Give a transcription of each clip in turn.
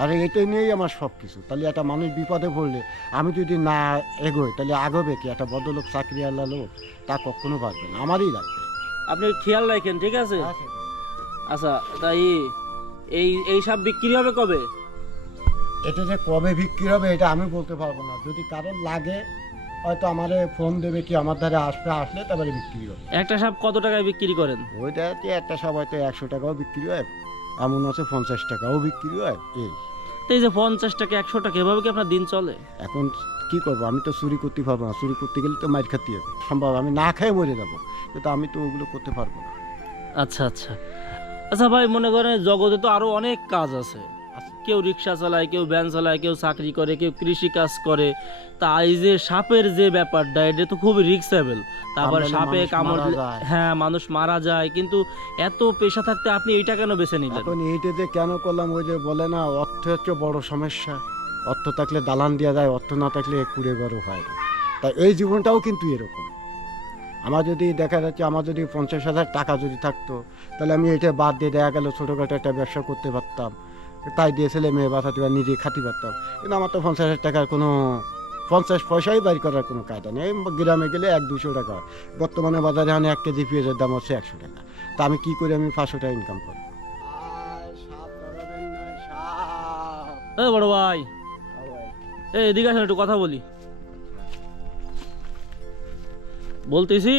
আর এটাই নিয়েই আমার সব কিছু। তাহলে একটা মানুষ বিপদে পড়লে আমি যদি না এগোই তাহলে আগবে কি? একটা বড়লোক চাকরিওয়ালা লোক তা কখনো পারবে না, আমারই লাগবে। আপনি খেয়াল রাখেন, ঠিক আছে? আচ্ছা, তাই এই সাপ বিক্রি হবে কবে? এটা যে কবে বিক্রি হবে এটা আমি বলতে পারবো না। যদি কারোর লাগে হয়তো আমারে ফোন দেবে, কি আমার ধারে আসলে তারপরে বিক্রি হবে। একটা সাপ কত টাকায় বিক্রি করেন? ওইটা যে একটা সব হয়তো 100 টাকাও বিক্রি হয়, এমন আছে 50 টাকাও বিক্রি হয়। তো এই যে 50 টাকা 100 টাকা এভাবে কি আপনার দিন চলে? এখন কি করবো, আমি তো চুরি করতে পারবো না। চুরি করতে গেলে তো মার খাতে হবে, সম্ভব আমি না খেয়ে মরে যাবো, কিন্তু আমি তো ওগুলো করতে পারবো না। আচ্ছা আচ্ছা আচ্ছা ভাই, মনে করেন জগতে তো আরো অনেক কাজ আছে। কেউ রিক্সা চালায়, কেউ ভ্যান চালায়, কেউ চাকরি করে, কেউ কৃষি কাজ করে। তা এই যে সাপের যে ব্যাপারটা, এটা তো খুবই রিস্কেবল। তারপরে সাপে কামড়, হ্যাঁ মানুষ মারা যায়, কিন্তু এত পেশা থাকতে আপনি এইটা কেন বেছে নিলেন? এখন এইটা যে কেন করলাম, ওই যে বলে না, অর্থ হচ্ছে বড় সমস্যা। অর্থ থাকলে দালান দেওয়া যায়, অর্থ না থাকলে কুড়ে ঘরও হয় না। তাই এই জীবনটাও কিন্তু এরকম। আমার যদি দেখা যাচ্ছে, আমার যদি 50,000 টাকা যদি থাকতো, তাহলে আমি এটা বাদ দিয়ে দেখা গেল ছোটোখাটো একটা ব্যবসা করতে পারতাম, তাই দিয়ে ছেলে মেয়ে বাঁচাতে বা নিজে খাতে পারতাম। কিন্তু আমার তো 50,000 টাকার কোনো 50 পয়সাই বাইর করার কোনো কায়দা নেই। গ্রামে গেলে 100-200 টাকা হয়। বর্তমানে বাজারে এখন 1 কেজি পেঁয়াজের দাম হচ্ছে 100 টাকা। তা আমি কী করে আমি 500 টাকা ইনকাম করবো? বড় ভাই, এদিকে আসেন, একটু কথা বলি। বলতেছি,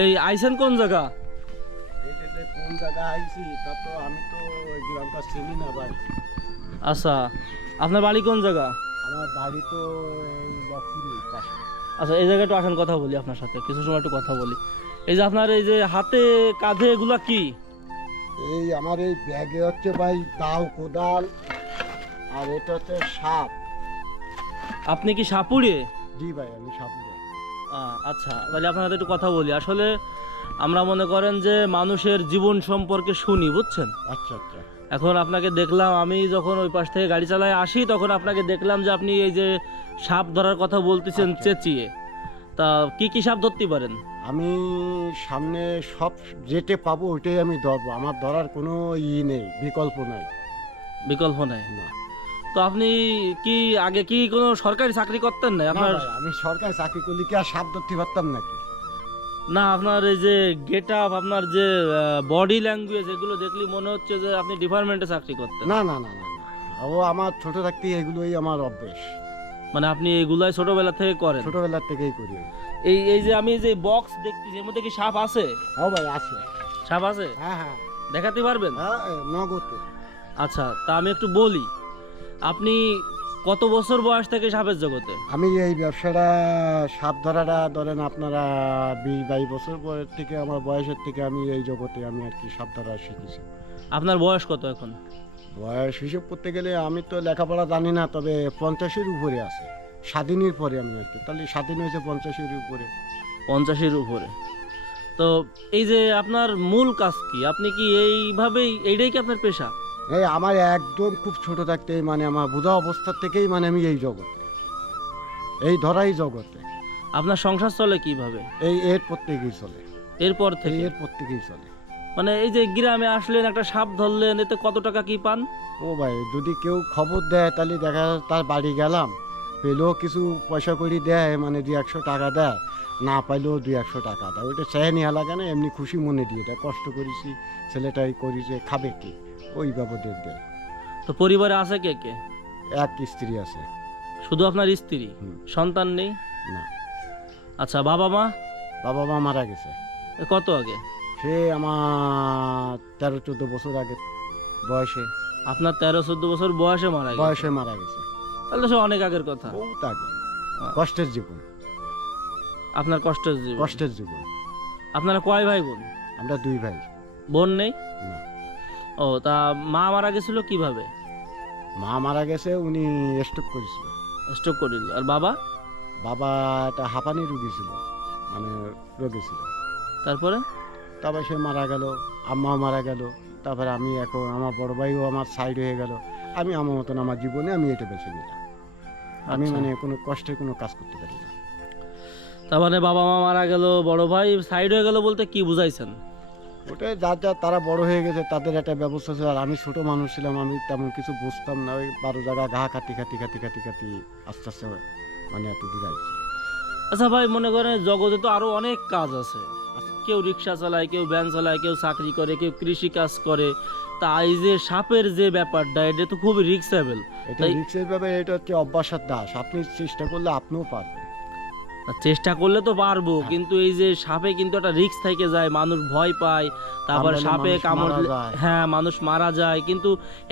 এই আইসেন কোন জায়গা? কোন জায়গা আইছি তা তো আমি তো গ্রামটা চিনি না ভাই। আচ্ছা, আপনার বাড়ি কোন জায়গা? আমার বাড়ি তো এই লক্ষ্মীর পাশে। আচ্ছা, এই জায়গায় একটু আসেন, কথা বলি আপনার সাথে, কিছু সময় একটু কথা বলি। এই যে আপনার এই যে হাতে কাঁধে এগুলা কি? এই আমার এই ব্যাগে হচ্ছে ভাই দাও, কোদাল, আর এটা হচ্ছে সাপ। আপনি কি সাপুড়ে? জি ভাই, আমি সাপ নিয়ে। আচ্ছা, তাহলে আপনার সাথে একটু কথা বলি। আসলে আমরা মনে করেন যে মানুষের জীবন সম্পর্কে শুনি, বুঝছেন? আচ্ছা আচ্ছা। এখন আপনাকে দেখলাম, আমি যখন ওই পাশ থেকে গাড়ি চালায় আসি তখন আপনাকে দেখলাম যে আপনি এই যে সাপ ধরার কথা বলতেছেন আচ্ছা। চেঁচিয়ে। তা কি কি সাপ ধরতে পারেন? আমি সামনে সব যেটা পাবো ওইটাই আমি ধরবো, আমার ধরার কোনো নেই, বিকল্প নাই। বিকল্প নাই? না তো আপনি কি আগে কি কোনো সরকারি চাকরি করতেন না না আপনার? ভাই, আমি সরকারি চাকরি করলে কি আর সাপ ধরতে পারতাম নাকি? না, আপনার এই যে গেট আপ, আপনার যে বডি ল্যাঙ্গুয়েজ, এগুলো দেখলি মনে হচ্ছে যে আপনি ডিপার্টমেন্টে চাকরি করতেন। না না না না না, ও আমার ছোট থাকতে এগুলোই আমার অভ্যেস। মানে আপনি এগুলাই ছোটবেলা থেকে করেন? ছোটবেলার থেকেই করি। এই এই যে আমি যে বক্স দেখতেছি, এর মধ্যে কি সাপ আছে? হ্যাঁ ভাই আছে। সাপ আছে? হ্যাঁ হ্যাঁ দেখাতে পারবেন? হ্যাঁ, নগদ। আচ্ছা, তা আমি একটু বলি, আপনি কত বছর বয়স থেকে সাপের জগতে? আমি এই ব্যবসাটা, সাপ ধরাটা ধরেন আপনারা 20-22 বছর বয়স থেকে, আমার বয়সের থেকে আমি এই জগতে আমি আর কি সাপ ধরা শিখেছি। আপনার বয়স কত এখন? বয়স হিসেব করতে গেলে আমি তো লেখাপড়া জানি না, তবে 50-এর উপরে আছে। স্বাধীনের পরে আমি আর কি, তাহলে স্বাধীন হয়েছে 50-এর উপরে। 50-এর উপরে। তো এই যে আপনার মূল কাজ কি? আপনি কি এইভাবেই, এইটাই কি আপনার পেশা? এই আমার একদম খুব ছোট থাকতেই, মানে আমার বোঝা অবস্থা থেকেই মানে আমি এই জগতে, এই ধরাই জগতে। আপনার সংসার চলে কিভাবে? এর প্রত্যেকেই চলে। এরপর থেকে? এর প্রত্যেকেই চলে। মানে এই যে গ্রামে আসলেন, একটা সাপ ধরলেন, এতে কত টাকা কি পান? ও ভাই, যদি কেউ খবর দেয় তাহলে দেখা যাচ্ছে তার বাড়ি গেলাম, পেলেও কিছু পয়সা করি দেয়, মানে 200-100 টাকা দেয়, না পাইলেও 200-100 টাকা দেয়। ওইটা চেয়ে নেওয়া লাগে না, এমনি খুশি মনে দিয়ে দেয়, কষ্ট করেছি ছেলেটাই করেছে, খাবে কি, ওই বাবদে দেয়। তো পরিবারে আছে কে কে? এক স্ত্রী আছে। শুধু আপনার স্ত্রী? হুম। সন্তান নেই? না। আচ্ছা, বাবা মা? বাবা মা মারা গেছে। কত আগে? সে আমার 13-14 বছর আগে বয়সে। আপনার 13-14 বছর বয়সে মারা গেছে? বয়সে মারা গেছে। তাহলে সে অনেক আগের কথা। বহুত আগে। কষ্টের জীবন। আপনার কষ্টের জীবন? কষ্টের জীবন। আপনারা কয় ভাই বোন? আমরা 2 ভাই। বোন নেই? না। ও, তা মা মারা গেছিল কিভাবে? মা মারা গেছে, উনি স্ট্রোক করেছিল। স্ট্রোক করিল। আর বাবা? বাবা একটা হাঁপানি রুগী ছিল, মানে রোগী ছিল। তারপরে? তারপরে সে মারা গেল, আম্মাও মারা গেল। তারপরে আমি এখন, আমার বড় ভাইও আমার সাইড হয়ে গেল। আমি আমার মতন আমার জীবনে আমি এটা বেছে নিলাম। আমি আচ্ছা। মানে কোনো কষ্টের কোনো কাজ করতে পারি না। তার মানে বাবা মা মারা গেল, বড় ভাই সাইড হয়ে গেল বলতে কি বুঝাইছেন? ওটাই যার যার তারা বড় হয়ে গেছে তাদের একটা ব্যবস্থা ছিল, আর আমি ছোট মানুষ ছিলাম, আমি তেমন কিছু বুঝতাম না। ওই 12 জায়গা ঘা কাটি আস্তে আস্তে মানে এত দূর আসছি। আচ্ছা ভাই, মনে করেন জগতে তো আরো অনেক কাজ আছে। কেউ রিক্সা চালায়, কেউ ভ্যান চালায়, কেউ চাকরি করে, কেউ কৃষি কাজ করে। তা এই যে সাপের যে ব্যাপারটা, এটা তো খুবই রিস্কেবল। এটা রিক্সের ব্যাপারে, এটা হচ্ছে অভ্যাসের দাস। আপনি চেষ্টা করলে আপনিও পারবেন। চেষ্টা করলে তো পারবো, হ্যাঁ। কিন্তু এই যে সাপে কিন্তু একটা রিস্ক থেকে যায়, মানুষ ভয় পায়, তারপর কামড়ালে সাপে মানুষ কামড় মারা যায়। হ্যাঁ, মানুষ মারা যায়। কিন্তু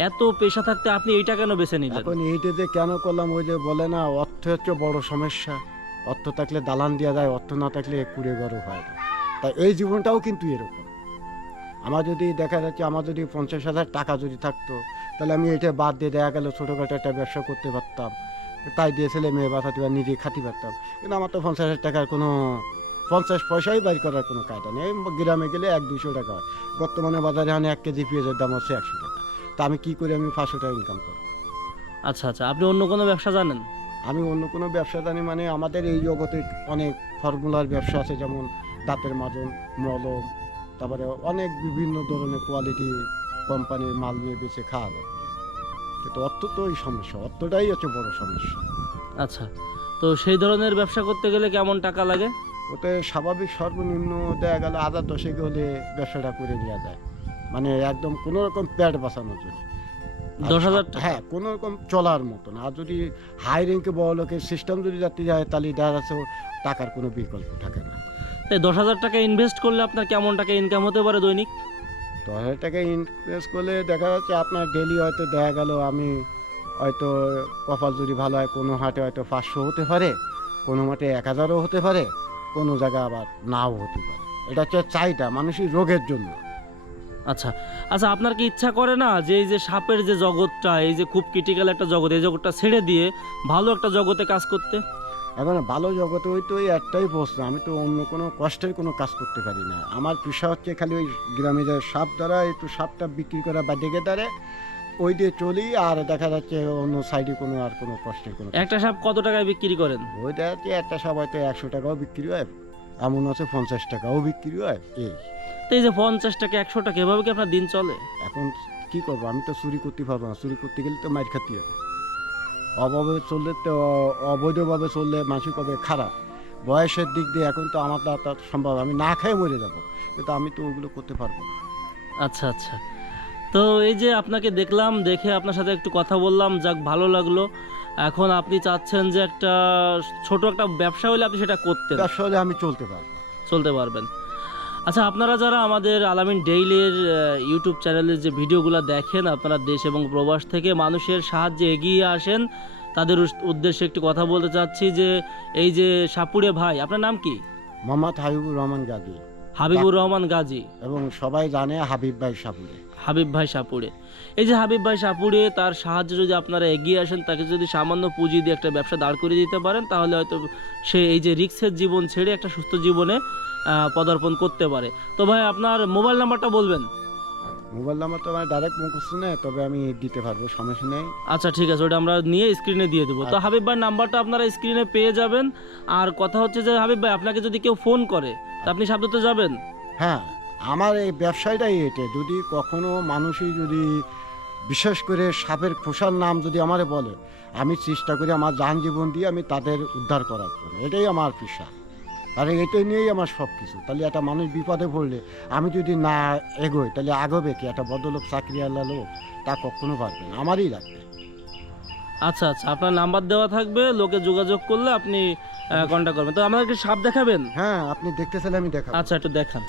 এত পেশা থাকতে আপনি এইটা কেন বেছে নিলেন? এখন এইটা যে কেন করলাম, ওই যে বলে না, অর্থ হচ্ছে বড় সমস্যা। অর্থ থাকলে দালান দেওয়া যায়, অর্থ না থাকলে কুড়ে ঘরও হয় না। তাই এই জীবনটাও কিন্তু এরকম। আমার যদি দেখা যাচ্ছে, আমার যদি 50,000 টাকা যদি থাকতো, তাহলে আমি এটা বাদ দিয়ে দেখা গেল ছোটোখাটো একটা ব্যবসা করতে পারতাম, তাই দিয়ে ছেলে মেয়ে বাঁচাতে বা নিজে খাতি পারতাম। কিন্তু আমার তো 50,000 টাকার কোনো 50 পয়সাই বাইর করার কোনো কায়দা নেই। গ্রামে গেলে 100-200 টাকা হয়। বর্তমানে বাজারে 1 কেজি পেঁয়াজের দাম হচ্ছে 100 টাকা। তা আমি কী করে আমি 500 টাকা ইনকাম করবো? আচ্ছা আচ্ছা, আপনি অন্য কোনো ব্যবসা জানেন? আমি অন্য কোনো ব্যবসা জানি মানে, আমাদের এই জগতে অনেক ফর্মুলার ব্যবসা আছে, যেমন দাঁতের মাজন, মলম, তারপরে অনেক বিভিন্ন ধরনের কোয়ালিটি কোম্পানির মাল নিয়ে বেছে খাওয়া যাবে। কিন্তু অর্থ তো এই সমস্যা, অর্থটাই হচ্ছে বড় সমস্যা। আচ্ছা, তো সেই ধরনের ব্যবসা করতে গেলে কেমন টাকা লাগে? ওতে স্বাভাবিক সর্বনিম্ন দেখা গেল 1000-10 হলে ব্যবসাটা করে নেওয়া যায়, মানে একদম কোনো রকম প্যাড বাঁচানোর জন্য। 10,000 টাকা? হ্যাঁ, কোনো রকম চলার মতন। আর যদি হাই র্যাঙ্কে বড় লোকের সিস্টেম যদি যাতে যায়, তাহলে দেখা যাচ্ছে টাকার কোনো বিকল্প থাকে না। এই 10,000 টাকা ইনভেস্ট করলে আপনার কেমন টাকা ইনকাম হতে পারে দৈনিক? 10,000 টাকা ইনভেস্ট করলে দেখা যাচ্ছে আপনার ডেলি হয়তো দেখা গেল, আমি হয়তো কপাল যদি ভালো হয়, কোনো হাটে হয়তো 500 হতে পারে, কোনো মাঠে 1000ও হতে পারে, কোনো জায়গায় আবার নাও হতে পারে। এটা হচ্ছে চাহিদা মানুষের রোগের জন্য। আচ্ছা আচ্ছা, আপনার কি ইচ্ছা করে না যে এই যে সাপের যে জগৎটা, এই যে খুব ক্রিটিক্যাল একটা জগৎ, এই জগৎটা ছেড়ে দিয়ে ভালো একটা জগতে কাজ করতে? এখন ভালো জগতে হয়তো ওই একটাই প্রশ্ন, আমি তো অন্য কোনো কষ্টের কোনো কাজ করতে পারি না। আমার পেশা হচ্ছে খালি ওই গ্রামে যায় সাপ ধরা, একটু সাপটা বিক্রি করা বা ডেকে দাঁড়ে, ওই দিয়ে চলি। আর দেখা যাচ্ছে অন্য সাইডে কোনো আর কোনো কষ্টের কোনো একটা সাপ কত টাকায় বিক্রি করেন? ওই দেখা যাচ্ছে একটা সাপ হয়তো 100 টাকাও বিক্রি হয়, এমন আছে 50 টাকাও বিক্রি হয়। এই তো এই যে 50 টাকা 100 টাকা, এভাবে কি আপনার দিন চলে? এখন কি করবো, আমি তো চুরি করতে পারবো না। চুরি করতে গেলে তো মার খাতে হবে। অভাবে চললে তো, অবৈধভাবে চললে মানসিক হবে খারাপ। বয়সের দিক দিয়ে এখন তো আমার দ্বারা তা সম্ভব, আমি না খেয়ে মরে যাবো, কিন্তু আমি তো ওগুলো করতে পারবো না। আচ্ছা আচ্ছা, তো এই যে আপনাকে দেখলাম, দেখে আপনার সাথে একটু কথা বললাম, যাক ভালো লাগলো। এখন আপনি চাচ্ছেন যে একটা ছোট একটা ব্যবসা হলে আপনি সেটা করতেন, ব্যবসা হলে আমি চলতে পারবো। চলতে পারবেন। আচ্ছা, আপনারা যারা আমাদের আলামিন ডেইলির ইউটিউব চ্যানেলের যে ভিডিওগুলো দেখেন, আপনারা দেশ এবং প্রবাস থেকে মানুষের সাহায্যে এগিয়ে আসেন, তাদের উদ্দেশ্যে একটু কথা বলতে চাচ্ছি যে এই যে সাপুড়ে ভাই, আপনার নাম কি? মোহাম্মদ হাবিবুর রহমান গাজী, হাবিবুর রহমান গাজী, এবং সবাই জানে হাবিব ভাই সাপুরে। হাবিব ভাই সাপুড়ে। এই যে হাবিব ভাই সাপুড়ে, তার সাহায্যে যদি আপনারা এগিয়ে আসেন, তাকে যদি সামান্য পুঁজি দিয়ে একটা ব্যবসা দাঁড় করে দিতে পারেন, তাহলে হয়তো সে এই যে রিক্সের জীবন ছেড়ে একটা সুস্থ জীবনে পদার্পণ করতে পারে। তো ভাই, আপনার মোবাইল নাম্বারটা বলবেন? মোবাইল নাম্বার তো আমার ডাইরেক্ট মুখস্থ নেই, তবে আমি দিতে পারবো, সমস্যা নেই। আচ্ছা ঠিক আছে, ওটা আমরা নিয়ে স্ক্রিনে দিয়ে দেবো। তো হাবিব ভাই নাম্বারটা আপনারা স্ক্রিনে পেয়ে যাবেন। আর কথা হচ্ছে যে হাবিব ভাই, আপনাকে যদি কেউ ফোন করে, তা আপনি সাবধানে যাবেন। হ্যাঁ, আমার এই ব্যবসাটাই এটা। যদি কখনো মানুষই যদি বিশেষ করে সাপের খোসার নাম যদি আমারে বলে, আমি চেষ্টা করি আমার জান জীবন দিয়ে আমি তাদের উদ্ধার করার জন্য। এটাই আমার পেশা, আর এটাই নিয়েই আমার সব কিছু। তাহলে একটা মানুষ বিপদে পড়লে আমি যদি না এগোই, তাহলে আগোবে কি? একটা বড়লোক চাকরিওয়ালা লোক তা কখনো পারবে না, আমারই লাগবে। আচ্ছা আচ্ছা, আপনার নাম্বার দেওয়া থাকবে, লোকে যোগাযোগ করলে আপনি কন্ট্যাক্ট করবেন। তো আমাদেরকে সাপ দেখাবেন? হ্যাঁ, আপনি দেখতে চাইলে আমি দেখাবো। আচ্ছা, একটু দেখান।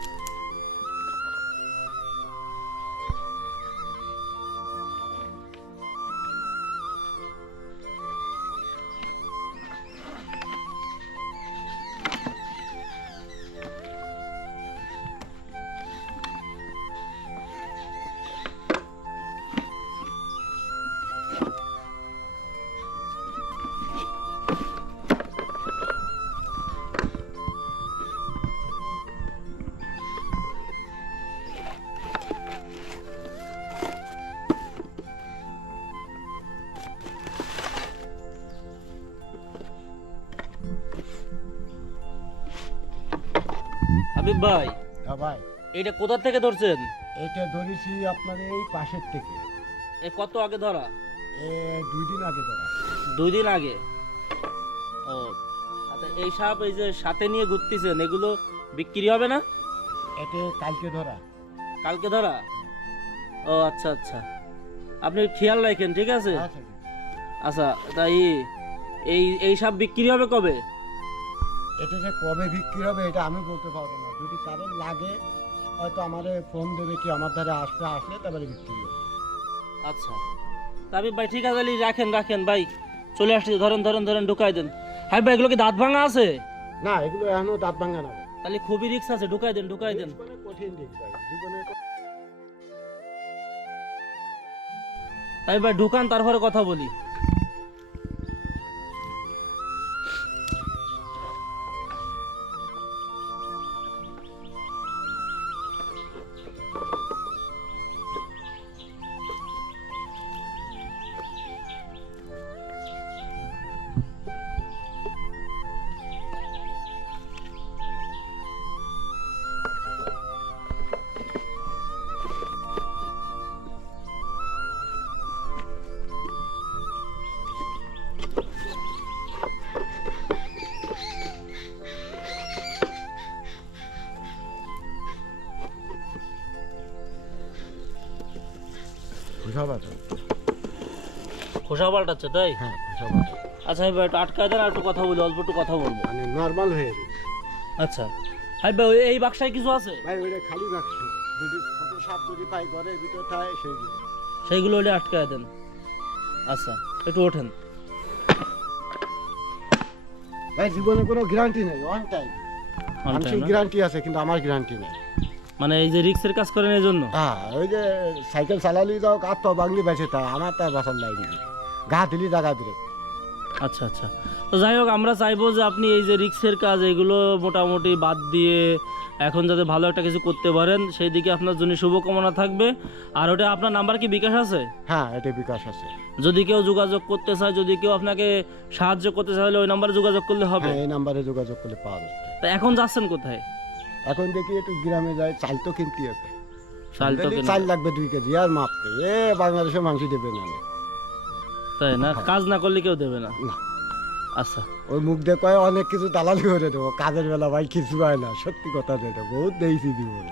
হাবিব ভাই, হ্যাঁ ভাই। এটা কোথা থেকে ধরছেন? এটা ধরেছি আপনার এই পাশের থেকে, এ কত আগে ধরা? 2 দিন আগে ধরা। 2 দিন আগে। ও আচ্ছা, এই সাপ এই যে সাথে নিয়ে ঘুরতেছেন, এগুলো বিক্রি হবে না? এটা কালকে ধরা। কালকে ধরা? ও আচ্ছা আচ্ছা, আপনি খেয়াল রাখেন, ঠিক আছে? আচ্ছা, আচ্ছা, তাই এই সাপ বিক্রি হবে কবে? এটা যে কবে বিক্রি হবে এটা আমি বলতে পারবো না। যদি কারোর লাগে হয়তো আমাদের ফোন দেবে, কি আমার ধারে আসলে তারপরে বিক্রি হবে। আচ্ছা, তা আমি ভাই ঠিক আছে, তাহলে রাখেন রাখেন ভাই, চলে আসছি, ধরেন ধরেন ধরেন, ঢুকাই দেন। হাই ভাই, এগুলো কি দাঁত ভাঙা আছে? না, এগুলো এখনো দাঁত ভাঙা না ভাই। তাহলে খুবই রিস্ক আছে, ঢুকাই দেন ঢুকাই দেন। জীবনে কঠিন দিক ভাই, জীবনে তাই ভাই ঢুকান, তারপরে কথা বলি। খোসা বাটা। খোসা পাল্টাচ্ছে তাই? হ্যাঁ, খোসা বাটা। আচ্ছা হাই ভাই, একটু আটকায় দেন, আর একটু কথা বলি, অল্প একটু কথা বলবো। মানে নর্মাল হয়ে গেছে আচ্ছা হাই ভাই, এই বাক্সায় কিছু আছে? ভাই। ওইটা খালি বাক্স, যদি ছোট সাপ যদি পাই ঘরের ভিতরে থাকে সেইগুলো। সেইগুলো হলে আটকায় দেন। আচ্ছা, একটু ওঠেন। ভাই জীবনে কোনো গ্যারান্টি নেই, অন টাইম। On time, মানুষের না? গ্যারান্টি আছে কিন্তু আমার গ্যারান্টি নেই। মানে এই যে রিক্সের কাজ করেন এই জন্য? হ্যাঁ, ওই যে সাইকেল চালালি যাও, কাপ পা বাংলি বেঁচে তা আমার তার বাসার লাইনি গা দিলি জায়গা বেরো। আচ্ছা আচ্ছা, তো যাই হোক, আমরা চাইবো যে আপনি এই যে রিক্সের কাজ এগুলো মোটামুটি বাদ দিয়ে এখন যাতে ভালো একটা কিছু করতে পারেন, সেই দিকে আপনার জন্য শুভকামনা থাকবে। আর ওটা আপনার নাম্বার কি বিকাশ আছে? হ্যাঁ, এটা বিকাশ আছে। যদি কেউ যোগাযোগ করতে চায়, যদি কেউ আপনাকে সাহায্য করতে চায়, হলে ওই নাম্বারে যোগাযোগ করলে হবে। হ্যাঁ, এই নাম্বারে যোগাযোগ করলে পাওয়া যাবে। তা এখন যাচ্ছেন কোথায়? এখন দেখি একটু গ্রামে যাই, চাল তো কিনতে হবে। চাল তো Daily কেনা- চাল লাগবে 2 কেজি আর মাপতে। বাংলাদেশে মাংস দেবে না। তাই না? কাজ না করলে কেউ দেবে না? না। আচ্ছা, ওই মুখ দিয়ে কয় অনেক কিছু দালালি করে দেবো, কাজের বেলা ভাই কিছু হয় না। সত্যি কথা যেটা বহুত দেখছি জীবনে।